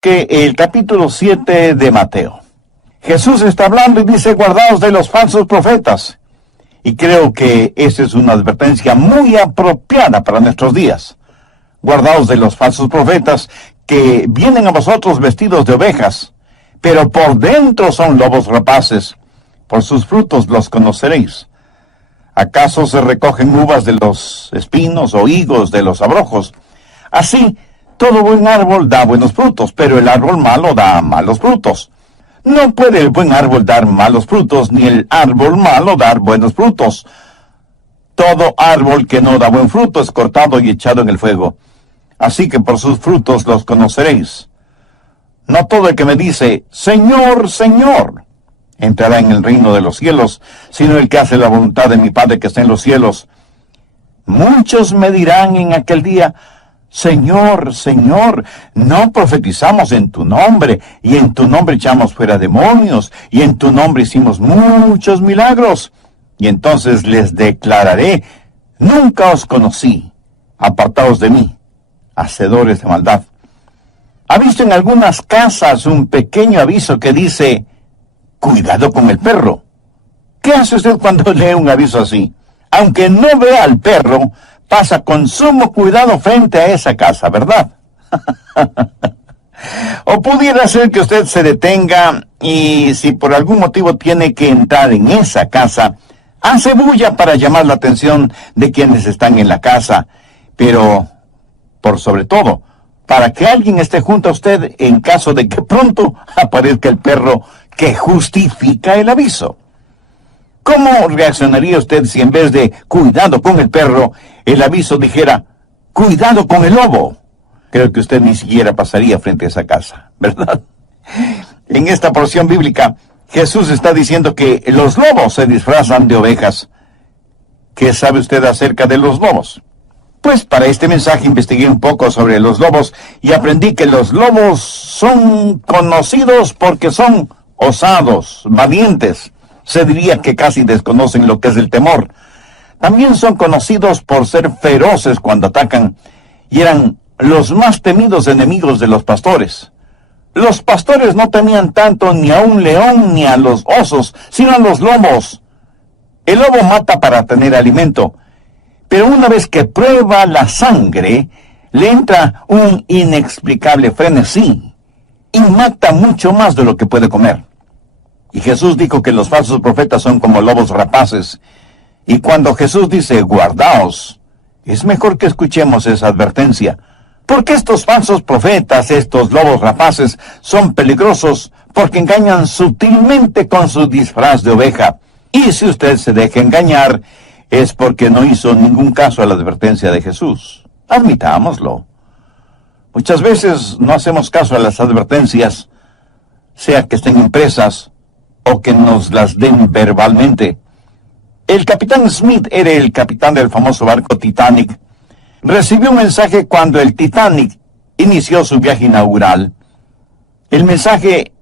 que el capítulo 7 de Mateo. Jesús está hablando y dice, guardaos de los falsos profetas. Y creo que esa es una advertencia muy apropiada para nuestros días. Guardaos de los falsos profetas que vienen a vosotros vestidos de ovejas, pero por dentro son lobos rapaces. Por sus frutos los conoceréis. ¿Acaso se recogen uvas de los espinos o higos de los abrojos? Así, todo buen árbol da buenos frutos, pero el árbol malo da malos frutos. No puede el buen árbol dar malos frutos, ni el árbol malo dar buenos frutos. Todo árbol que no da buen fruto es cortado y echado en el fuego. Así que por sus frutos los conoceréis. No todo el que me dice, Señor, Señor, entrará en el reino de los cielos, sino el que hace la voluntad de mi Padre que está en los cielos. Muchos me dirán en aquel día, Señor, Señor, no profetizamos en tu nombre, y en tu nombre echamos fuera demonios, y en tu nombre hicimos muchos milagros. Y entonces les declararé, nunca os conocí, apartaos de mí, hacedores de maldad. ¿Ha visto en algunas casas un pequeño aviso que dice, cuidado con el perro? ¿Qué hace usted cuando lee un aviso así? Aunque no vea al perro, pasa con sumo cuidado frente a esa casa, ¿verdad? O pudiera ser que usted se detenga y si por algún motivo tiene que entrar en esa casa, hace bulla para llamar la atención de quienes están en la casa, pero, por sobre todo, para que alguien esté junto a usted en caso de que pronto aparezca el perro que justifica el aviso. ¿Cómo reaccionaría usted si en vez de cuidado con el perro, el aviso dijera cuidado con el lobo? Creo que usted ni siquiera pasaría frente a esa casa, ¿verdad? En esta porción bíblica, Jesús está diciendo que los lobos se disfrazan de ovejas. ¿Qué sabe usted acerca de los lobos? Pues para este mensaje investigué un poco sobre los lobos y aprendí que los lobos son conocidos porque son osados, valientes. Se diría que casi desconocen lo que es el temor. También son conocidos por ser feroces cuando atacan y eran los más temidos enemigos de los pastores. Los pastores no temían tanto ni a un león ni a los osos, sino a los lobos. El lobo mata para tener alimento, pero una vez que prueba la sangre, le entra un inexplicable frenesí y mata mucho más de lo que puede comer. Y Jesús dijo que los falsos profetas son como lobos rapaces. Y cuando Jesús dice, guardaos, es mejor que escuchemos esa advertencia. Porque estos falsos profetas, estos lobos rapaces, son peligrosos porque engañan sutilmente con su disfraz de oveja. Y si usted se deja engañar, es porque no hizo ningún caso a la advertencia de Jesús. Admitámoslo. Muchas veces no hacemos caso a las advertencias, sea que estén impresas o que nos las den verbalmente. El capitán Smith era el capitán del famoso barco Titanic. Recibió un mensaje cuando el Titanic inició su viaje inaugural. El mensaje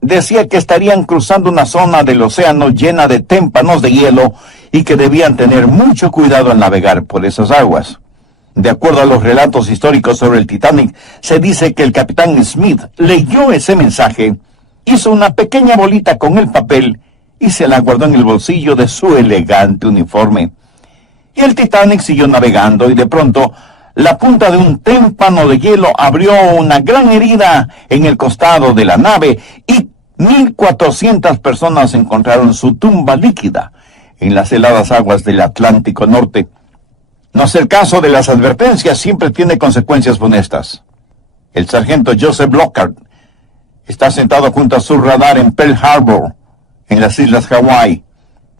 decía que estarían cruzando una zona del océano llena de témpanos de hielo y que debían tener mucho cuidado al navegar por esas aguas. De acuerdo a los relatos históricos sobre el Titanic, se dice que el capitán Smith leyó ese mensaje, hizo una pequeña bolita con el papel y se la guardó en el bolsillo de su elegante uniforme. Y el Titanic siguió navegando y de pronto la punta de un témpano de hielo abrió una gran herida en el costado de la nave y 1,400 personas encontraron su tumba líquida en las heladas aguas del Atlántico Norte. No hacer caso de las advertencias siempre tiene consecuencias funestas. El sargento Joseph Lockhart está sentado junto a su radar en Pearl Harbor, en las islas Hawái.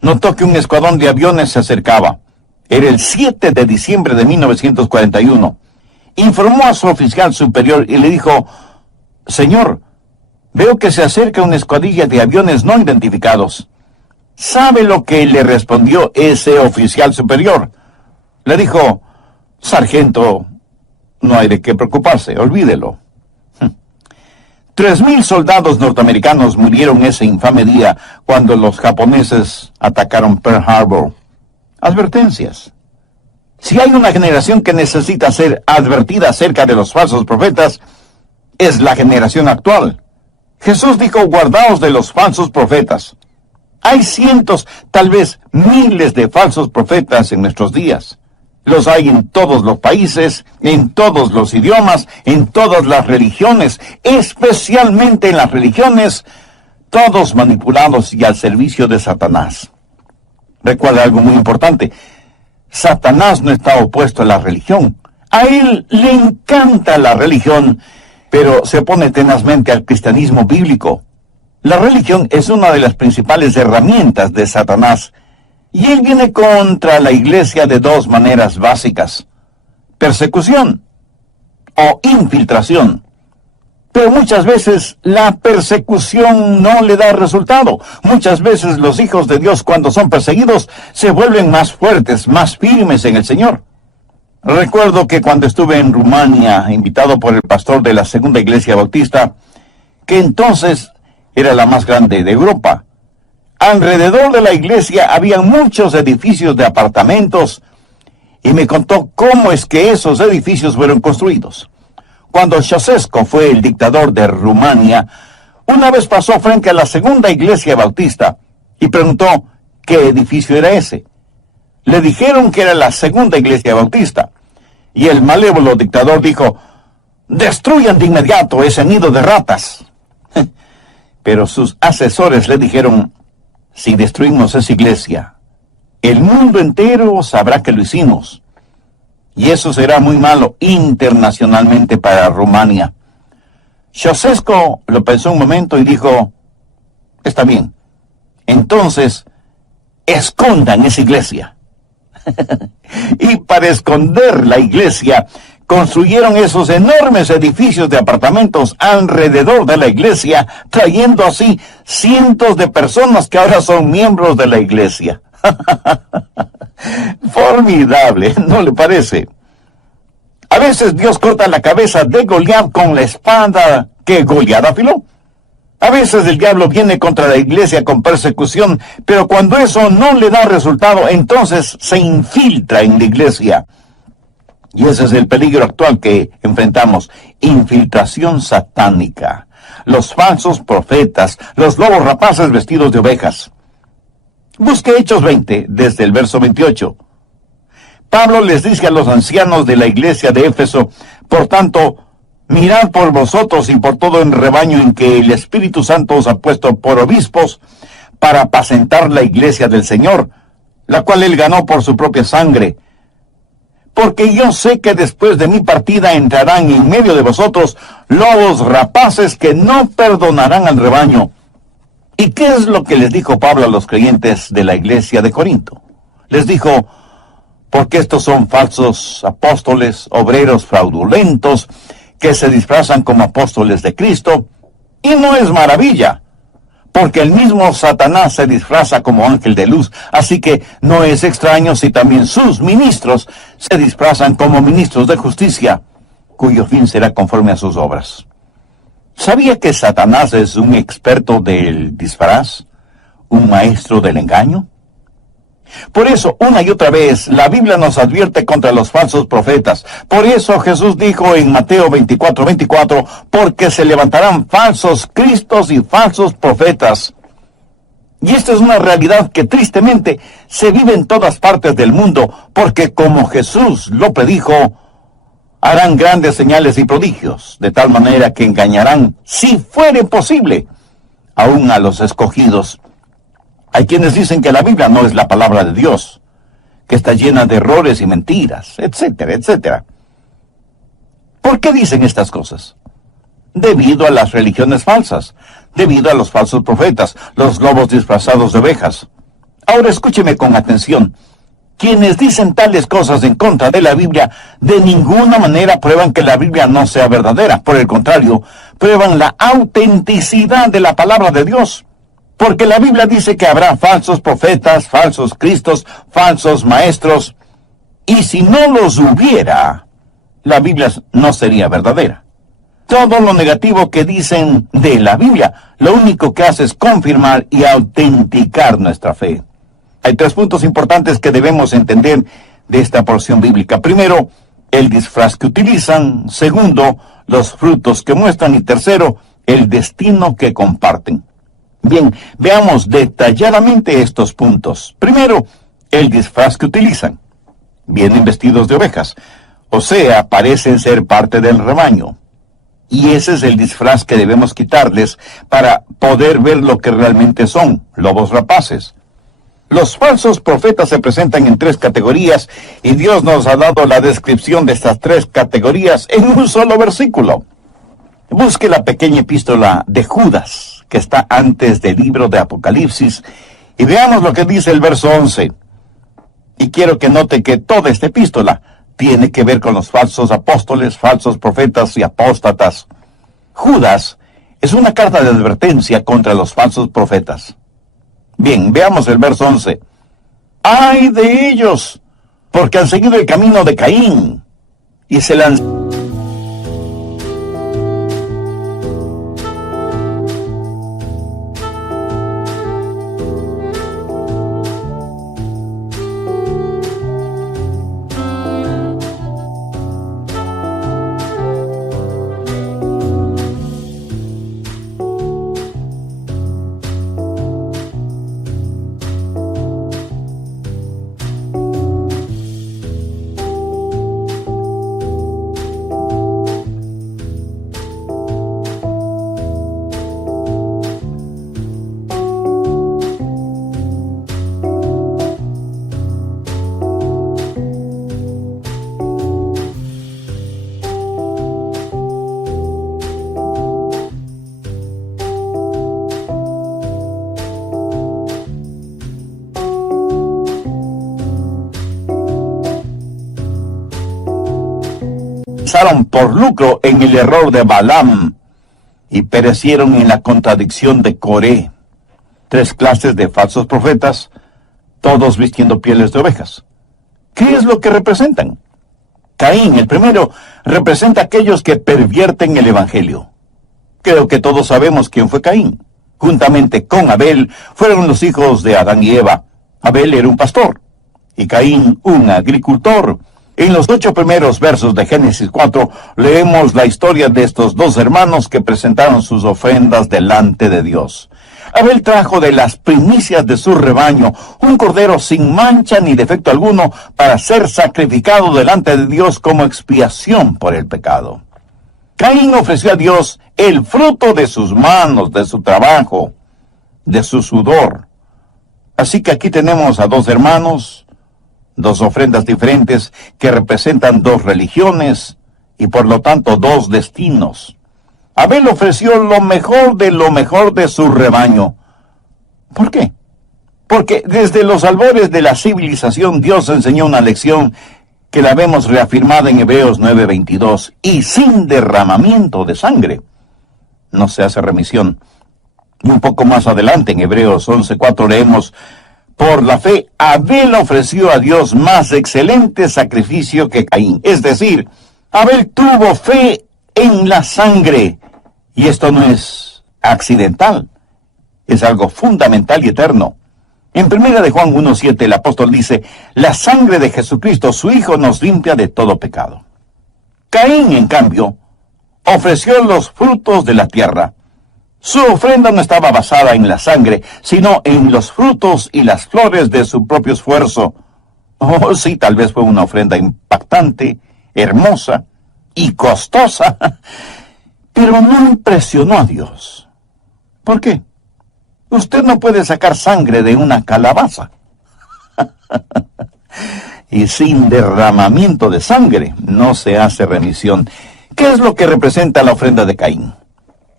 Notó que un escuadrón de aviones se acercaba. Era el 7 de diciembre de 1941. Informó a su oficial superior y le dijo, Señor, veo que se acerca una escuadrilla de aviones no identificados. ¿Sabe lo que le respondió ese oficial superior? Le dijo, Sargento, no hay de qué preocuparse, olvídelo. 3,000 soldados norteamericanos murieron ese infame día cuando los japoneses atacaron Pearl Harbor. Advertencias. Si hay una generación que necesita ser advertida acerca de los falsos profetas, es la generación actual. Jesús dijo, guardaos de los falsos profetas. Hay cientos, tal vez miles de falsos profetas en nuestros días. Los hay en todos los países, en todos los idiomas, en todas las religiones, especialmente en las religiones, todos manipulados y al servicio de Satanás. Recuerda algo muy importante. Satanás no está opuesto a la religión. A él le encanta la religión, pero se opone tenazmente al cristianismo bíblico. La religión es una de las principales herramientas de Satanás, y él viene contra la iglesia de dos maneras básicas: persecución o infiltración. Pero muchas veces la persecución no le da resultado. Muchas veces los hijos de Dios, cuando son perseguidos, se vuelven más fuertes, más firmes en el Señor. Recuerdo que cuando estuve en Rumania, invitado por el pastor de la Segunda Iglesia Bautista, que entonces era la más grande de Europa, alrededor de la iglesia había muchos edificios de apartamentos, y me contó cómo es que esos edificios fueron construidos. Cuando Ceausescu fue el dictador de Rumania, una vez pasó frente a la Segunda Iglesia Bautista y preguntó qué edificio era ese. Le dijeron que era la Segunda Iglesia Bautista, y el malévolo dictador dijo, destruyan de inmediato ese nido de ratas. Pero sus asesores le dijeron, si destruimos esa iglesia, el mundo entero sabrá que lo hicimos. Y eso será muy malo internacionalmente para Rumania. Ceausescu lo pensó un momento y dijo, está bien, entonces escondan esa iglesia. Y para esconder la iglesia, construyeron esos enormes edificios de apartamentos alrededor de la iglesia, trayendo así cientos de personas que ahora son miembros de la iglesia. Formidable, ¿no le parece? A veces Dios corta la cabeza de Goliat con la espada que Goliat afiló. A veces el diablo viene contra la iglesia con persecución, pero cuando eso no le da resultado, entonces se infiltra en la iglesia. Y ese es el peligro actual que enfrentamos: infiltración satánica. Los falsos profetas, los lobos rapaces vestidos de ovejas. Busque Hechos 20, desde el verso 28. Pablo les dice a los ancianos de la iglesia de Éfeso, por tanto, mirad por vosotros y por todo el rebaño en que el Espíritu Santo os ha puesto por obispos, para apacentar la iglesia del Señor, la cual él ganó por su propia sangre. Porque yo sé que después de mi partida entrarán en medio de vosotros lobos rapaces que no perdonarán al rebaño. ¿Y qué es lo que les dijo Pablo a los creyentes de la iglesia de Corinto? Les dijo, porque estos son falsos apóstoles, obreros fraudulentos, que se disfrazan como apóstoles de Cristo, y no es maravilla, porque el mismo Satanás se disfraza como ángel de luz, así que no es extraño si también sus ministros se disfrazan como ministros de justicia, cuyo fin será conforme a sus obras. ¿Sabía que Satanás es un experto del disfraz, un maestro del engaño? Por eso, una y otra vez, la Biblia nos advierte contra los falsos profetas. Por eso Jesús dijo en Mateo 24:24, porque se levantarán falsos cristos y falsos profetas. Y esta es una realidad que tristemente se vive en todas partes del mundo, porque como Jesús lo predijo, harán grandes señales y prodigios, de tal manera que engañarán, si fuere posible, aún a los escogidos. Hay quienes dicen que la Biblia no es la palabra de Dios, que está llena de errores y mentiras, etcétera, etcétera. ¿Por qué dicen estas cosas? Debido a las religiones falsas, debido a los falsos profetas, los lobos disfrazados de ovejas. Ahora escúcheme con atención. Quienes dicen tales cosas en contra de la Biblia, de ninguna manera prueban que la Biblia no sea verdadera. Por el contrario, prueban la autenticidad de la palabra de Dios. Porque la Biblia dice que habrá falsos profetas, falsos cristos, falsos maestros. Y si no los hubiera, la Biblia no sería verdadera. Todo lo negativo que dicen de la Biblia, lo único que hace es confirmar y autenticar nuestra fe. Hay 3 puntos importantes que debemos entender de esta porción bíblica. Primero, el disfraz que utilizan. Segundo, los frutos que muestran y tercero, el destino que comparten. Bien, veamos detalladamente estos puntos. Primero, el disfraz que utilizan. Vienen vestidos de ovejas, o sea, parecen ser parte del rebaño. Y ese es el disfraz que debemos quitarles para poder ver lo que realmente son, lobos rapaces. Los falsos profetas se presentan en 3 categorías y Dios nos ha dado la descripción de estas 3 categorías en un solo versículo. Busque la pequeña epístola de Judas, que está antes del libro de Apocalipsis, y veamos lo que dice el verso 11. Y quiero que note que toda esta epístola tiene que ver con los falsos apóstoles, falsos profetas y apóstatas. Judas es una carta de advertencia contra los falsos profetas. Bien, veamos el verso 11. ¡Ay de ellos! Porque han seguido el camino de Caín y se lanzaron. Por lucro en el error de Balaam y perecieron en la contradicción de Coré. 3 clases de falsos profetas, todos vistiendo pieles de ovejas. ¿Qué es lo que representan? Caín, el primero, representa a aquellos que pervierten el evangelio. Creo que todos sabemos quién fue Caín. Juntamente con Abel fueron los hijos de Adán y Eva. Abel era un pastor y Caín un agricultor. En los 8 primeros versos de Génesis 4 leemos la historia de estos 2 hermanos que presentaron sus ofrendas delante de Dios. Abel trajo de las primicias de su rebaño un cordero sin mancha ni defecto alguno para ser sacrificado delante de Dios como expiación por el pecado. Caín ofreció a Dios el fruto de sus manos, de su trabajo, de su sudor. Así que aquí tenemos a 2 hermanos, 2 ofrendas diferentes que representan 2 religiones y por lo tanto 2 destinos. Abel ofreció lo mejor de su rebaño. ¿Por qué? Porque desde los albores de la civilización Dios enseñó una lección que la vemos reafirmada en Hebreos 9:22, y sin derramamiento de sangre no se hace remisión. Y un poco más adelante en Hebreos 11:4 leemos: por la fe, Abel ofreció a Dios más excelente sacrificio que Caín. Es decir, Abel tuvo fe en la sangre. Y esto no es accidental. Es algo fundamental y eterno. En 1 de Juan 1:7 el apóstol dice: la sangre de Jesucristo, su Hijo, nos limpia de todo pecado. Caín, en cambio, ofreció los frutos de la tierra. Su ofrenda no estaba basada en la sangre, sino en los frutos y las flores de su propio esfuerzo. Oh, sí, tal vez fue una ofrenda impactante, hermosa y costosa, pero no impresionó a Dios. ¿Por qué? Usted no puede sacar sangre de una calabaza. Y sin derramamiento de sangre no se hace remisión. ¿Qué es lo que representa la ofrenda de Caín?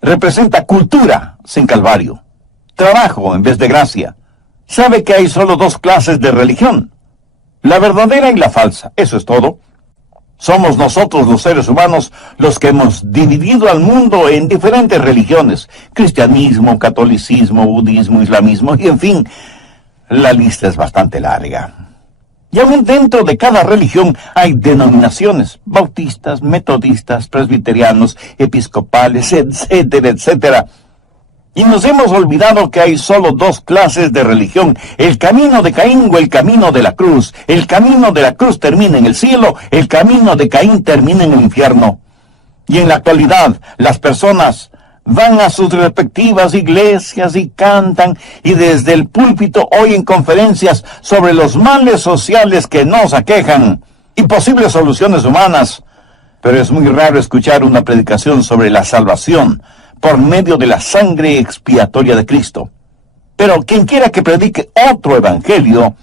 Representa cultura sin calvario, trabajo en vez de gracia. Sabe que hay solo 2 clases de religión: la verdadera y la falsa. Eso es todo. Somos nosotros los seres humanos los que hemos dividido al mundo en diferentes religiones: cristianismo, catolicismo, budismo, islamismo, y en fin, la lista es bastante larga. Y aún dentro de cada religión hay denominaciones: bautistas, metodistas, presbiterianos, episcopales, etcétera, etcétera. Y nos hemos olvidado que hay solo 2 clases de religión: el camino de Caín o el camino de la cruz. El camino de la cruz termina en el cielo, el camino de Caín termina en el infierno. Y en la actualidad, las personas van a sus respectivas iglesias y cantan, y desde el púlpito oyen conferencias sobre los males sociales que nos aquejan y posibles soluciones humanas. Pero es muy raro escuchar una predicación sobre la salvación por medio de la sangre expiatoria de Cristo. Pero quien quiera que predique otro evangelio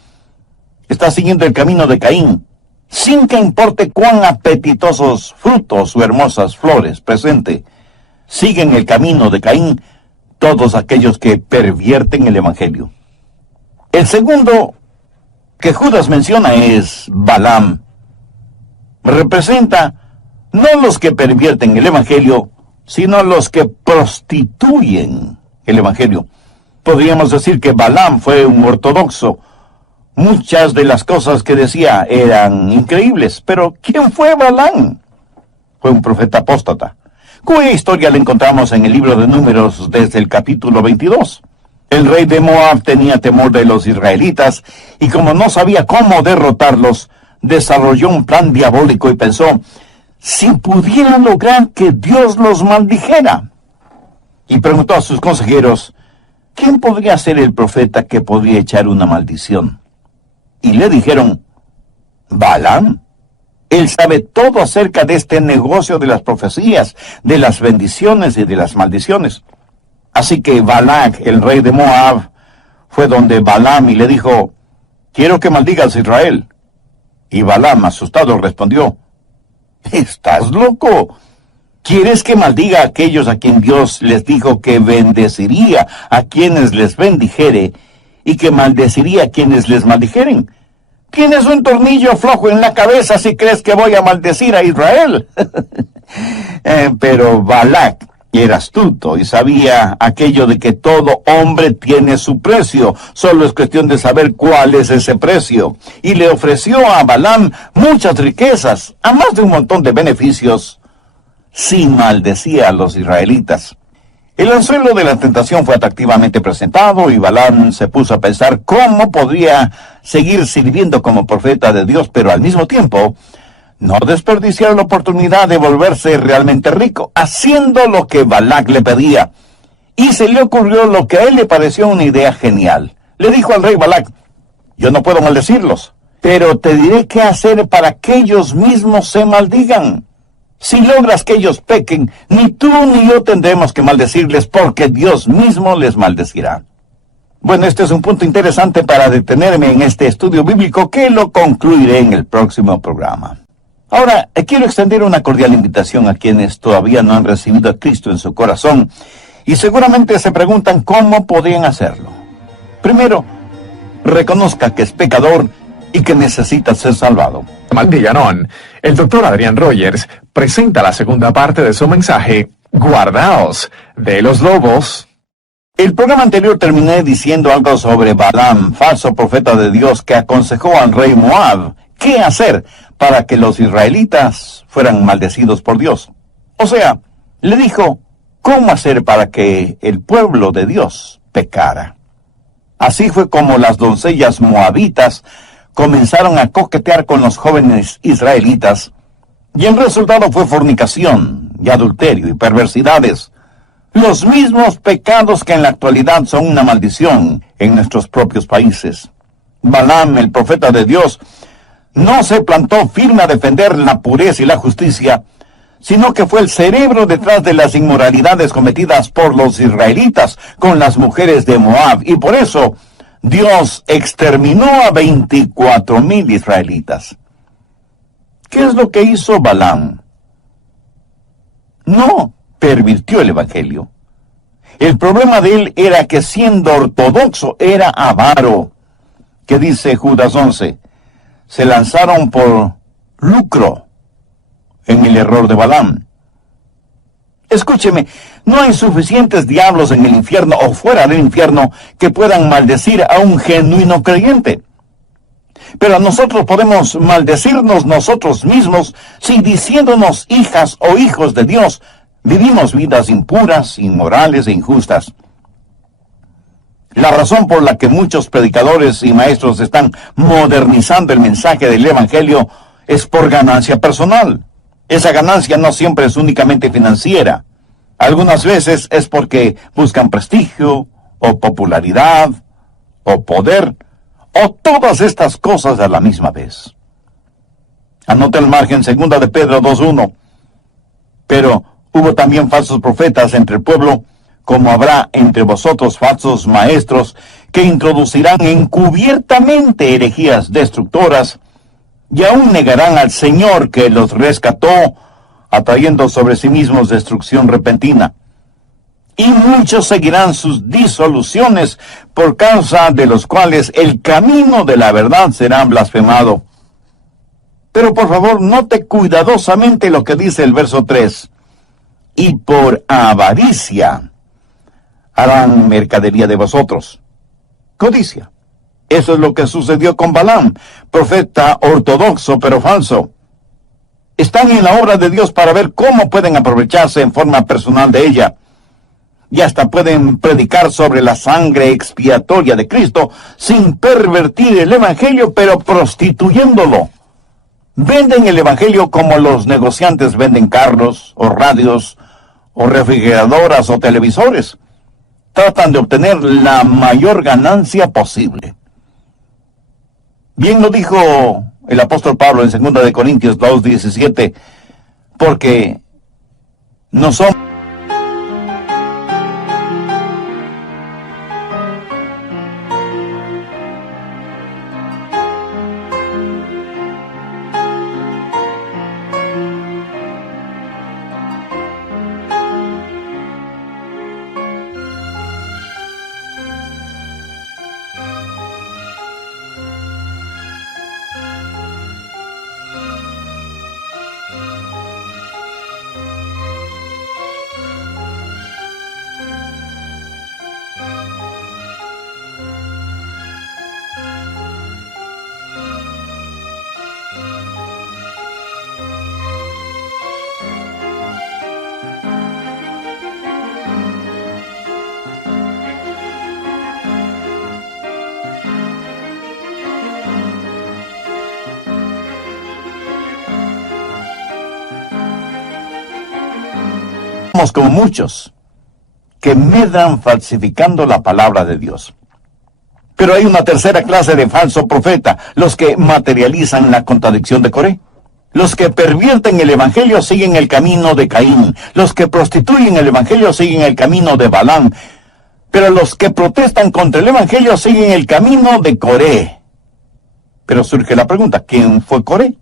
está siguiendo el camino de Caín, sin que importe cuán apetitosos frutos o hermosas flores presente. Siguen el camino de Caín todos aquellos que pervierten el evangelio. El segundo que Judas menciona es Balaam. Representa no los que pervierten el evangelio, sino los que prostituyen el evangelio. Podríamos decir que Balaam fue un ortodoxo. Muchas de las cosas que decía eran increíbles, pero ¿quién fue Balaam? Fue un profeta apóstata, cuya historia la encontramos en el libro de Números desde el capítulo 22. El rey de Moab tenía temor de los israelitas, y como no sabía cómo derrotarlos, desarrolló un plan diabólico y pensó, si pudiera lograr que Dios los maldijera. Y preguntó a sus consejeros, ¿quién podría ser el profeta que podría echar una maldición? Y le dijeron, Balaam. Él sabe todo acerca de este negocio de las profecías, de las bendiciones y de las maldiciones. Así que Balac, el rey de Moab, fue donde Balaam y le dijo, quiero que maldigas a Israel. Y Balaam, asustado, respondió, ¿estás loco? ¿Quieres que maldiga a aquellos a quien Dios les dijo que bendeciría a quienes les bendijere y que maldeciría a quienes les maldijeren? Tienes un tornillo flojo en la cabeza si crees que voy a maldecir a Israel. Pero Balac era astuto y sabía aquello de que todo hombre tiene su precio. Solo es cuestión de saber cuál es ese precio. Y le ofreció a Balaam muchas riquezas, a más de un montón de beneficios, si maldecía a los israelitas. El anzuelo de la tentación fue atractivamente presentado y Balaam se puso a pensar cómo podría seguir sirviendo como profeta de Dios, pero al mismo tiempo no desperdiciar la oportunidad de volverse realmente rico, haciendo lo que Balac le pedía. Y se le ocurrió lo que a él le pareció una idea genial. Le dijo al rey Balac, yo no puedo maldecirlos, pero te diré qué hacer para que ellos mismos se maldigan. Si logras que ellos pequen, ni tú ni yo tendremos que maldecirles, porque Dios mismo les maldecirá. Bueno, este es un punto interesante para detenerme en este estudio bíblico, que lo concluiré en el próximo programa. Ahora, quiero extender una cordial invitación a quienes todavía no han recibido a Cristo en su corazón, y seguramente se preguntan cómo podrían hacerlo. Primero, reconozca que es pecador y que necesita ser salvado. Maldiganon. El doctor Adrian Rogers presenta la segunda parte de su mensaje, Guardaos de los lobos. El programa anterior terminé diciendo algo sobre Balaam, falso profeta de Dios, que aconsejó al rey Moab qué hacer para que los israelitas fueran maldecidos por Dios. O sea, le dijo cómo hacer para que el pueblo de Dios pecara. Así fue como las doncellas moabitas comenzaron a coquetear con los jóvenes israelitas, y el resultado fue fornicación, y adulterio, y perversidades. Los mismos pecados que en la actualidad son una maldición en nuestros propios países. Balaam, el profeta de Dios, no se plantó firme a defender la pureza y la justicia, sino que fue el cerebro detrás de las inmoralidades cometidas por los israelitas con las mujeres de Moab, y por eso Dios exterminó a 24,000 israelitas. ¿Qué es lo que hizo Balaam? No pervirtió el evangelio. El problema de él era que, siendo ortodoxo, era avaro. ¿Qué dice Judas 11? Se lanzaron por lucro en el error de Balaam. Escúcheme, no hay suficientes diablos en el infierno o fuera del infierno que puedan maldecir a un genuino creyente. Pero nosotros podemos maldecirnos nosotros mismos si, diciéndonos hijas o hijos de Dios, vivimos vidas impuras, inmorales e injustas. La razón por la que muchos predicadores y maestros están modernizando el mensaje del Evangelio es por ganancia personal. Esa ganancia no siempre es únicamente financiera. Algunas veces es porque buscan prestigio, o popularidad, o poder, o todas estas cosas a la misma vez. Anota el margen 2 de Pedro 2:1. Pero hubo también falsos profetas entre el pueblo, como habrá entre vosotros falsos maestros, que introducirán encubiertamente herejías destructoras, y aún negarán al Señor que los rescató, atrayendo sobre sí mismos destrucción repentina. Y muchos seguirán sus disoluciones, por causa de los cuales el camino de la verdad será blasfemado. Pero por favor, note cuidadosamente lo que dice el verso 3. Y por avaricia harán mercadería de vosotros. Codicia. Eso es lo que sucedió con Balaam, profeta ortodoxo pero falso. Están en la obra de Dios para ver cómo pueden aprovecharse en forma personal de ella. Y hasta pueden predicar sobre la sangre expiatoria de Cristo sin pervertir el Evangelio, pero prostituyéndolo. Venden el Evangelio como los negociantes venden carros, o radios, o refrigeradoras, o televisores. Tratan de obtener la mayor ganancia posible. Bien lo dijo el apóstol Pablo en 2 de Corintios 2:17, porque no somos como muchos que medran falsificando la palabra de Dios. Pero hay una tercera clase de falso profeta, los que materializan la contradicción de Coré. Los que pervierten el Evangelio siguen el camino de Caín. Los que prostituyen el Evangelio siguen el camino de Balaam. Pero los que protestan contra el Evangelio siguen el camino de Coré. Pero surge la pregunta, ¿quién fue Coré?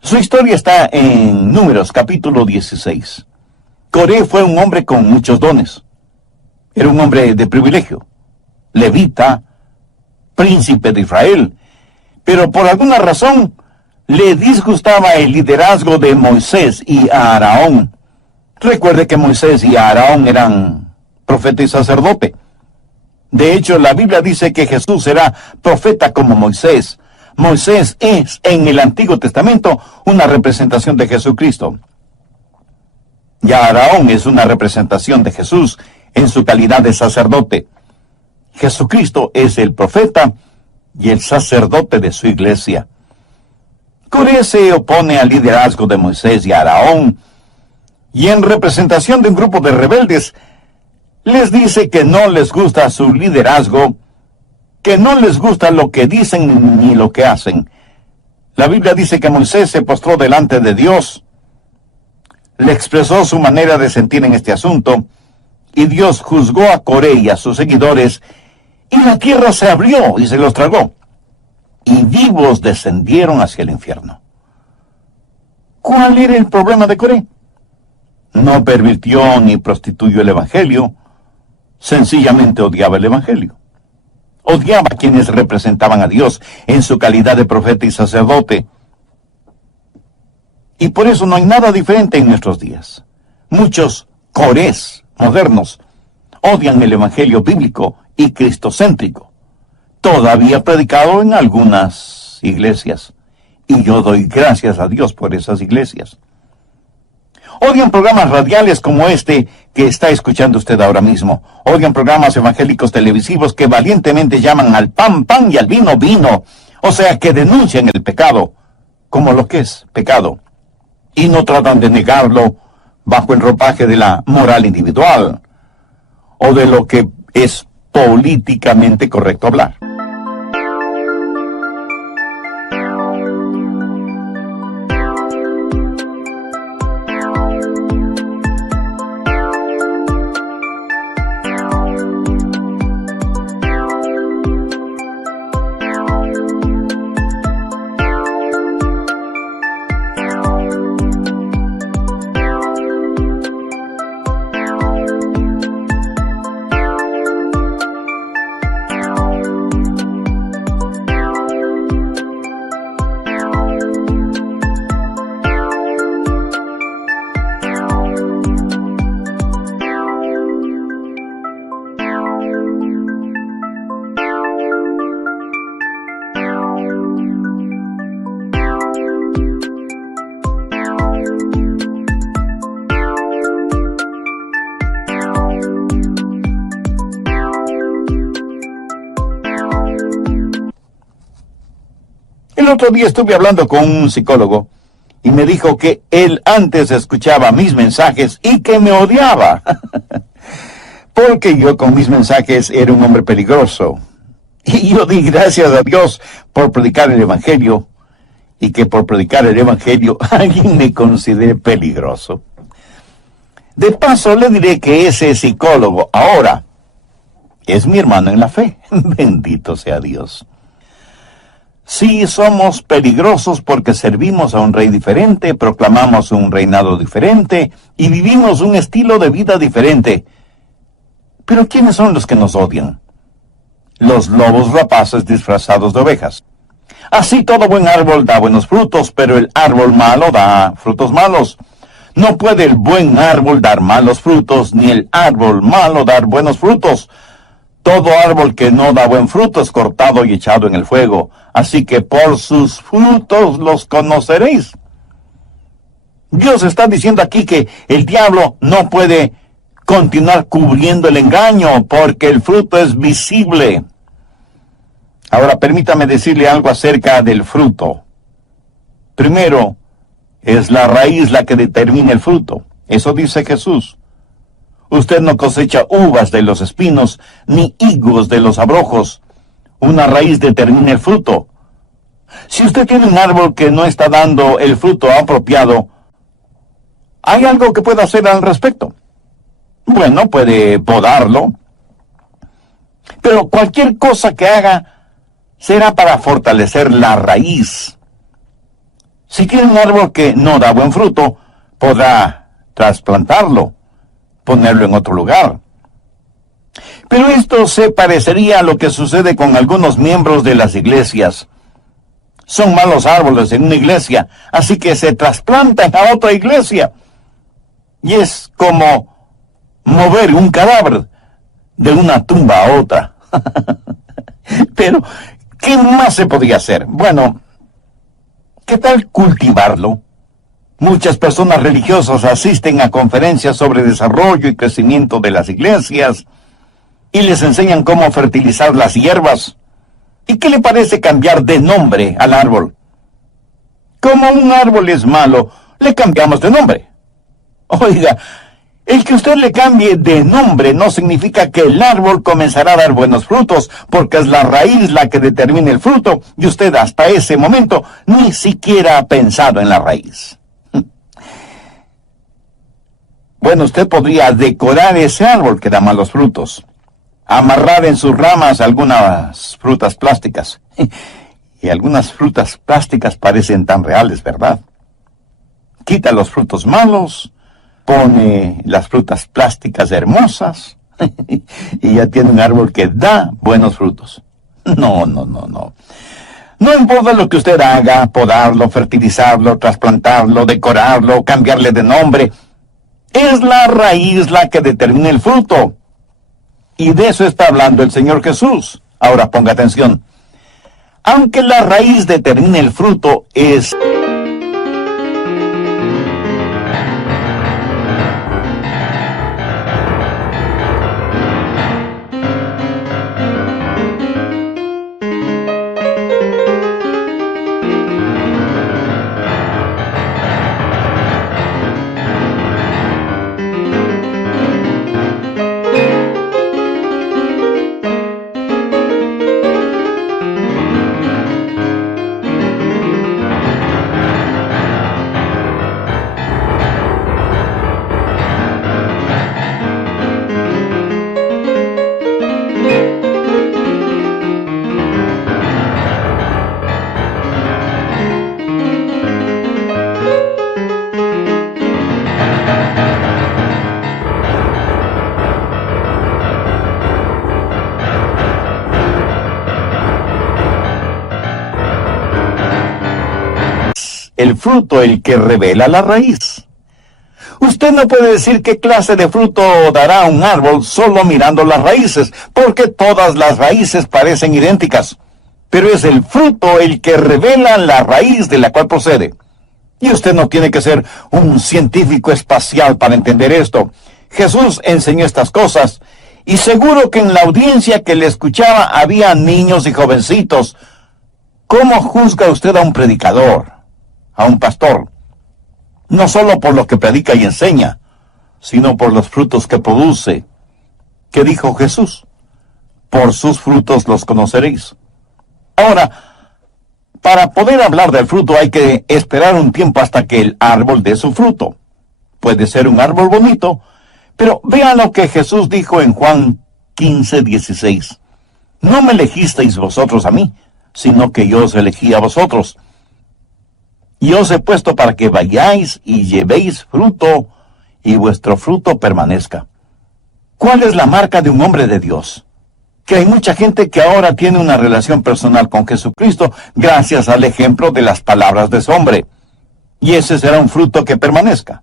Su historia está en Números capítulo 16. Coré fue un hombre con muchos dones. Era un hombre de privilegio, levita, príncipe de Israel, pero por alguna razón le disgustaba el liderazgo de Moisés y Aarón. Recuerde que Moisés y Aarón eran profeta y sacerdote. De hecho, la Biblia dice que Jesús será profeta como Moisés. Moisés es, en el Antiguo Testamento, una representación de Jesucristo. Y Aarón es una representación de Jesús en su calidad de sacerdote. Jesucristo es el profeta y el sacerdote de su iglesia. Coré se opone al liderazgo de Moisés y Aarón, y en representación de un grupo de rebeldes, les dice que no les gusta su liderazgo, que no les gusta lo que dicen ni lo que hacen. La Biblia dice que Moisés se postró delante de Dios, le expresó su manera de sentir en este asunto, y Dios juzgó a Coré y a sus seguidores, y la tierra se abrió y se los tragó, y vivos descendieron hacia el infierno. ¿Cuál era el problema de Coré? No pervirtió ni prostituyó el Evangelio, sencillamente odiaba el Evangelio. Odiaba a quienes representaban a Dios en su calidad de profeta y sacerdote. Y por eso no hay nada diferente en nuestros días. Muchos corés modernos odian el Evangelio bíblico y cristocéntrico, todavía predicado en algunas iglesias. Y yo doy gracias a Dios por esas iglesias. Odian programas radiales como este que está escuchando usted ahora mismo. Odian programas evangélicos televisivos que valientemente llaman al pan, pan y al vino, vino. O sea, que denuncian el pecado como lo que es pecado. y no tratan de negarlo bajo el ropaje de la moral individual o de lo que es políticamente correcto hablar. El otro día estuve hablando con un psicólogo y me dijo que él antes escuchaba mis mensajes y que me odiaba. Porque yo con mis mensajes era un hombre peligroso. Y yo di gracias a Dios por predicar el Evangelio y que por predicar el Evangelio alguien me considere peligroso. De paso le diré que ese psicólogo ahora es mi hermano en la fe. Bendito sea Dios. Sí, somos peligrosos porque servimos a un rey diferente, proclamamos un reinado diferente y vivimos un estilo de vida diferente. Pero ¿quiénes son los que nos odian? Los lobos rapaces disfrazados de ovejas. Así todo buen árbol da buenos frutos, pero el árbol malo da frutos malos. No puede el buen árbol dar malos frutos, ni el árbol malo dar buenos frutos. Todo árbol que no da buen fruto es cortado y echado en el fuego. Así que por sus frutos los conoceréis. Dios está diciendo aquí que el diablo no puede continuar cubriendo el engaño porque el fruto es visible. Ahora permítame decirle algo acerca del fruto. Primero, es la raíz la que determina el fruto. Eso dice Jesús. Usted no cosecha uvas de los espinos, ni higos de los abrojos. Una raíz determina el fruto. Si usted tiene un árbol que no está dando el fruto apropiado, ¿hay algo que pueda hacer al respecto? Bueno, puede podarlo. Pero cualquier cosa que haga será para fortalecer la raíz. Si tiene un árbol que no da buen fruto, podrá trasplantarlo, ponerlo en otro lugar. Pero esto se parecería a lo que sucede con algunos miembros de las iglesias. Son malos árboles en una iglesia, así que se trasplantan a otra iglesia. Y es como mover un cadáver de una tumba a otra. Pero, ¿qué más se podría hacer? Bueno, ¿qué tal cultivarlo? Muchas personas religiosas asisten a conferencias sobre desarrollo y crecimiento de las iglesias y les enseñan cómo fertilizar las hierbas. ¿Y qué le parece cambiar de nombre al árbol? Como un árbol es malo, le cambiamos de nombre. Oiga, el que usted le cambie de nombre no significa que el árbol comenzará a dar buenos frutos, porque es la raíz la que determina el fruto, y usted hasta ese momento ni siquiera ha pensado en la raíz. Bueno, usted podría decorar ese árbol que da malos frutos, amarrar en sus ramas algunas frutas plásticas. Y algunas frutas plásticas parecen tan reales, ¿verdad? Quita los frutos malos, pone las frutas plásticas hermosas, y ya tiene un árbol que da buenos frutos. No. No importa lo que usted haga, podarlo, fertilizarlo, trasplantarlo, decorarlo, cambiarle de nombre. Es la raíz la que determina el fruto. Y de eso está hablando el Señor Jesús. Ahora ponga atención. Aunque la raíz determine el fruto, es... el fruto el que revela la raíz. Usted no puede decir qué clase de fruto dará un árbol solo mirando las raíces, porque todas las raíces parecen idénticas. Pero es el fruto el que revela la raíz de la cual procede. Y usted no tiene que ser un científico espacial para entender esto. Jesús enseñó estas cosas, y seguro que en la audiencia que le escuchaba había niños y jovencitos. ¿Cómo juzga usted a un predicador, a un pastor? No solo por lo que predica y enseña, sino por los frutos que produce. ¿Qué dijo Jesús? Por sus frutos los conoceréis. Ahora, para poder hablar del fruto hay que esperar un tiempo hasta que el árbol dé su fruto. Puede ser un árbol bonito, pero vean lo que Jesús dijo en Juan 15:16. No me elegisteis vosotros a mí, sino que yo os elegí a vosotros. Y os he puesto para que vayáis y llevéis fruto, y vuestro fruto permanezca. ¿Cuál es la marca de un hombre de Dios? Que hay mucha gente que ahora tiene una relación personal con Jesucristo gracias al ejemplo de las palabras de ese hombre. Y ese será un fruto que permanezca.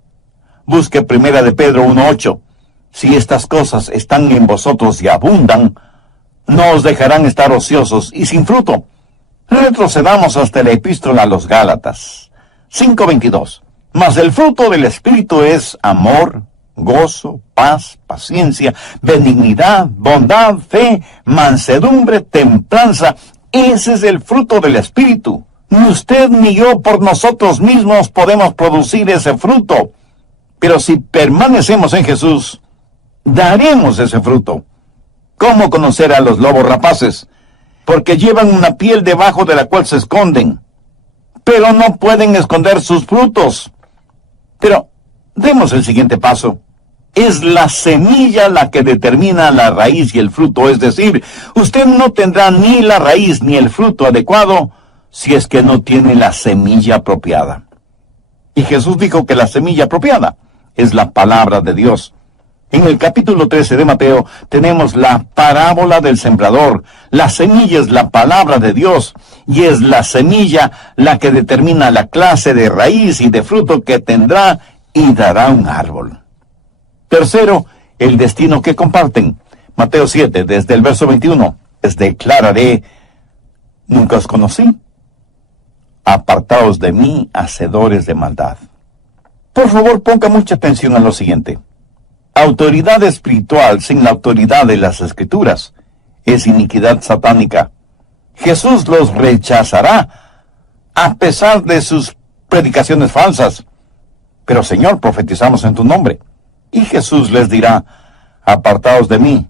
Busque 1 de Pedro 1:8. Si estas cosas están en vosotros y abundan, no os dejarán estar ociosos y sin fruto. Retrocedamos hasta la epístola a los Gálatas. 5:22. Mas el fruto del Espíritu es amor, gozo, paz, paciencia, benignidad, bondad, fe, mansedumbre, templanza. Ese es el fruto del Espíritu. Ni usted ni yo por nosotros mismos podemos producir ese fruto. Pero si permanecemos en Jesús, daremos ese fruto. ¿Cómo conocer a los lobos rapaces? Porque llevan una piel debajo de la cual se esconden, pero no pueden esconder sus frutos. Pero demos el siguiente paso. Es la semilla la que determina la raíz y el fruto, es decir, usted no tendrá ni la raíz ni el fruto adecuado si es que no tiene la semilla apropiada. Y Jesús dijo que la semilla apropiada es la palabra de Dios. En el capítulo 13 de Mateo tenemos la parábola del sembrador. La semilla es la palabra de Dios, y es la semilla la que determina la clase de raíz y de fruto que tendrá y dará un árbol. Tercero, el destino que comparten. Mateo 7, desde el verso 21. Les declararé, nunca os conocí. Apartaos de mí, hacedores de maldad. Por favor, ponga mucha atención a lo siguiente. Autoridad espiritual sin la autoridad de las Escrituras es iniquidad satánica. Jesús los rechazará a pesar de sus predicaciones falsas. Pero Señor, profetizamos en tu nombre. Y Jesús les dirá, apartaos de mí,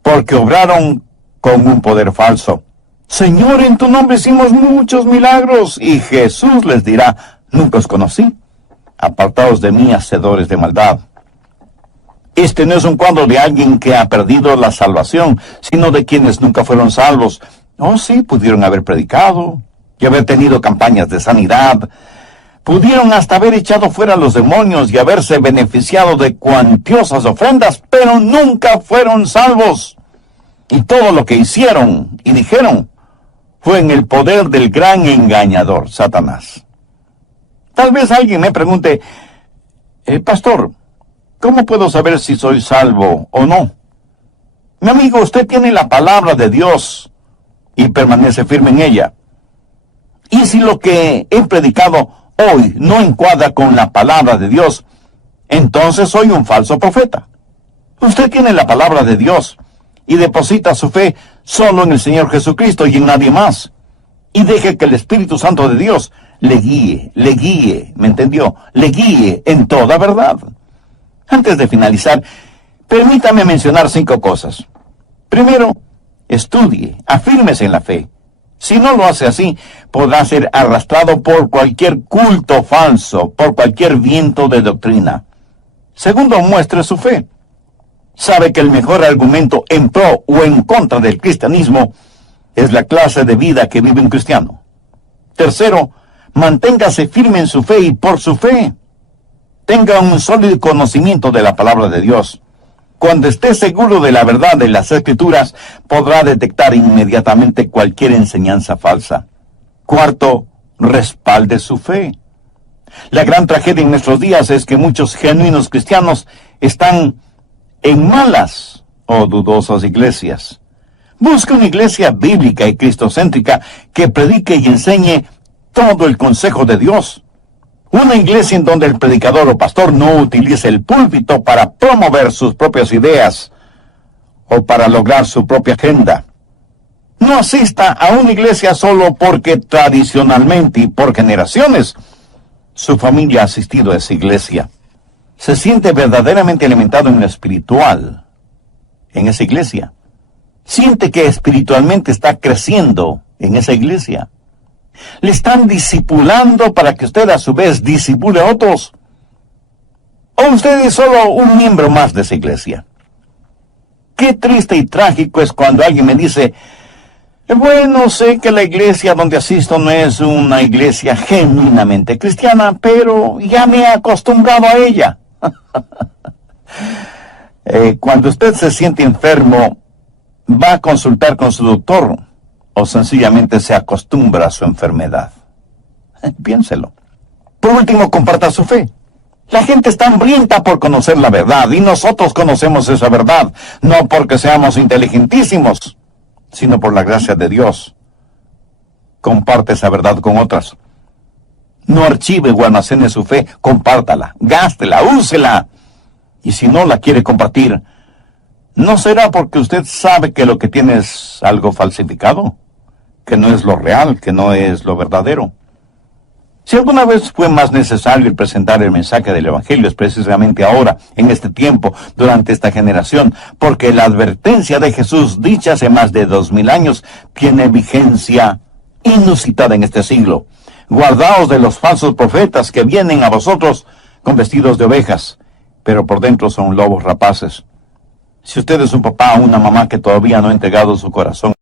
porque obraron con un poder falso. Señor, en tu nombre hicimos muchos milagros. Y Jesús les dirá, nunca os conocí. Apartaos de mí, hacedores de maldad. Este no es un cuadro de alguien que ha perdido la salvación, sino de quienes nunca fueron salvos. Oh, sí, pudieron haber predicado y haber tenido campañas de sanidad. Pudieron hasta haber echado fuera a los demonios y haberse beneficiado de cuantiosas ofrendas, pero nunca fueron salvos. Y todo lo que hicieron y dijeron fue en el poder del gran engañador, Satanás. Tal vez alguien me pregunte, pastor, ¿cómo puedo saber si soy salvo o no? Mi amigo, usted tiene la palabra de Dios y permanece firme en ella. Y si lo que he predicado hoy no encuadra con la palabra de Dios, entonces soy un falso profeta. Usted tiene la palabra de Dios y deposita su fe solo en el Señor Jesucristo y en nadie más. Y deje que el Espíritu Santo de Dios le guíe, ¿me entendió? Le guíe en toda verdad. Antes de finalizar, permítame mencionar 5 cosas. Primero, estudie, afírmese en la fe. Si no lo hace así, podrá ser arrastrado por cualquier culto falso, por cualquier viento de doctrina. Segundo, muestre su fe. Sabe que el mejor argumento en pro o en contra del cristianismo es la clase de vida que vive un cristiano. Tercero, manténgase firme en su fe y por su fe. Tenga un sólido conocimiento de la palabra de Dios. Cuando esté seguro de la verdad de las Escrituras, podrá detectar inmediatamente cualquier enseñanza falsa. Cuarto, respalde su fe. La gran tragedia en nuestros días es que muchos genuinos cristianos están en malas o dudosas iglesias. Busca una iglesia bíblica y cristocéntrica que predique y enseñe todo el consejo de Dios. Una iglesia en donde el predicador o pastor no utilice el púlpito para promover sus propias ideas o para lograr su propia agenda. No asista a una iglesia solo porque tradicionalmente y por generaciones su familia ha asistido a esa iglesia. Se siente verdaderamente alimentado en lo espiritual en esa iglesia. Siente que espiritualmente está creciendo en esa iglesia. Le están discipulando para que usted a su vez discipule a otros. O usted es solo un miembro más de esa iglesia. Qué triste y trágico es cuando alguien me dice: bueno, sé que la iglesia donde asisto no es una iglesia genuinamente cristiana, pero ya me he acostumbrado a ella. Cuando usted se siente enfermo, ¿va a consultar con su doctor o sencillamente se acostumbra a su enfermedad? Piénselo. Por último, comparta su fe. La gente está hambrienta por conocer la verdad, y nosotros conocemos esa verdad, no porque seamos inteligentísimos, sino por la gracia de Dios. Comparte esa verdad con otras. No archive o almacene su fe, compártala, gástela, úsela. Y si no la quiere compartir, ¿no será porque usted sabe que lo que tiene es algo falsificado? Que no es lo real, que no es lo verdadero. Si alguna vez fue más necesario presentar el mensaje del Evangelio, es precisamente ahora, en este tiempo, durante esta generación, porque la advertencia de Jesús, dicha hace más de 2000 años, tiene vigencia inusitada en este siglo. Guardaos de los falsos profetas que vienen a vosotros con vestidos de ovejas, pero por dentro son lobos rapaces. Si usted es un papá o una mamá que todavía no ha entregado su corazón